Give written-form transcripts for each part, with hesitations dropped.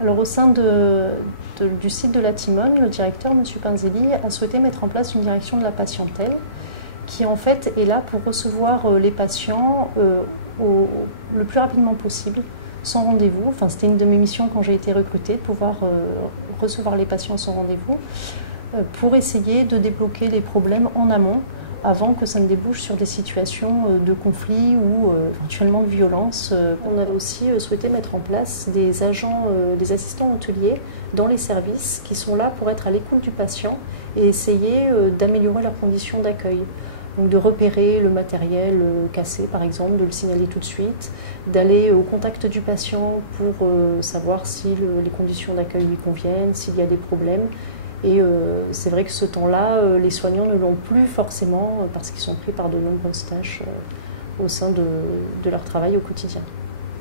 Alors au sein du site de la Timone, le directeur, M. Pinzelli, a souhaité mettre en place une direction de la patientèle qui en fait est là pour recevoir les patients le plus rapidement possible, sans rendez-vous. Enfin, c'était une de mes missions quand j'ai été recrutée, de pouvoir recevoir les patients sans rendez-vous, pour essayer de débloquer les problèmes en amont, avant que ça ne débouche sur des situations de conflit ou éventuellement de violence. On a aussi souhaité mettre en place des agents, des assistants hôteliers dans les services qui sont là pour être à l'écoute du patient et essayer d'améliorer leurs conditions d'accueil. Donc de repérer le matériel cassé par exemple, de le signaler tout de suite, d'aller au contact du patient pour savoir si les conditions d'accueil lui conviennent, s'il y a des problèmes. Et c'est vrai que ce temps-là, les soignants ne l'ont plus forcément parce qu'ils sont pris par de nombreuses tâches au sein de leur travail au quotidien.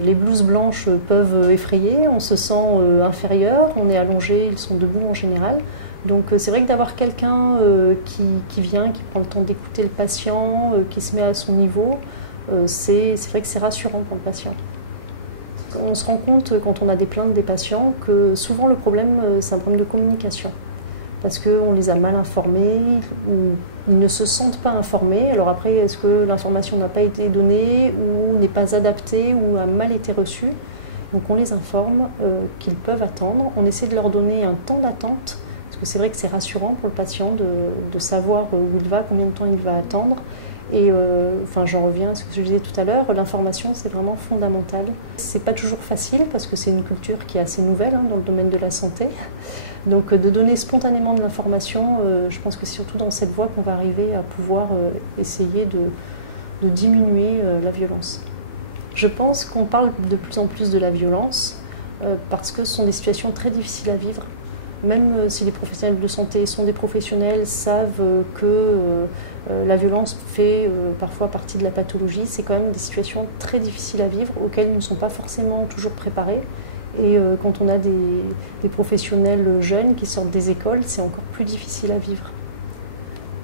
Les blouses blanches peuvent effrayer, on se sent inférieur, on est allongé, ils sont debout en général. Donc c'est vrai que d'avoir quelqu'un qui vient, qui prend le temps d'écouter le patient, qui se met à son niveau, c'est vrai que c'est rassurant pour le patient. On se rend compte quand on a des plaintes des patients que souvent le problème, c'est un problème de communication. Parce qu'on les a mal informés, ou ils ne se sentent pas informés. Alors après, est-ce que l'information n'a pas été donnée, ou n'est pas adaptée, ou a mal été reçue? Donc on les informe qu'ils peuvent attendre. On essaie de leur donner un temps d'attente, parce que c'est vrai que c'est rassurant pour le patient de savoir où il va, combien de temps il va attendre. Et enfin, j'en reviens à ce que je disais tout à l'heure, l'information c'est vraiment fondamental. C'est pas toujours facile parce que c'est une culture qui est assez nouvelle dans le domaine de la santé. Donc de donner spontanément de l'information, je pense que c'est surtout dans cette voie qu'on va arriver à pouvoir essayer de diminuer la violence. Je pense qu'on parle de plus en plus de la violence parce que ce sont des situations très difficiles à vivre. Même si les professionnels de santé sont des professionnels, savent que la violence fait parfois partie de la pathologie, c'est quand même des situations très difficiles à vivre, auxquelles ils ne sont pas forcément toujours préparés. Et quand on a des professionnels jeunes qui sortent des écoles, c'est encore plus difficile à vivre.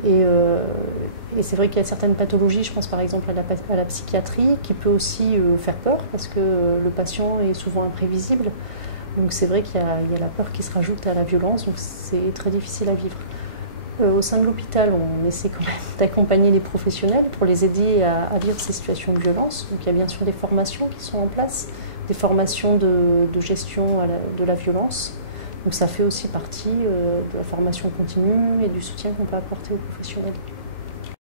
Et c'est vrai qu'il y a certaines pathologies, je pense par exemple à la psychiatrie, qui peut aussi faire peur, parce que le patient est souvent imprévisible. Donc c'est vrai qu'il y a la peur qui se rajoute à la violence, donc c'est très difficile à vivre. Au sein de l'hôpital, on essaie quand même d'accompagner les professionnels pour les aider à vivre ces situations de violence. Donc il y a bien sûr des formations qui sont en place, des formations de gestion de la violence. Donc ça fait aussi partie de la formation continue et du soutien qu'on peut apporter aux professionnels.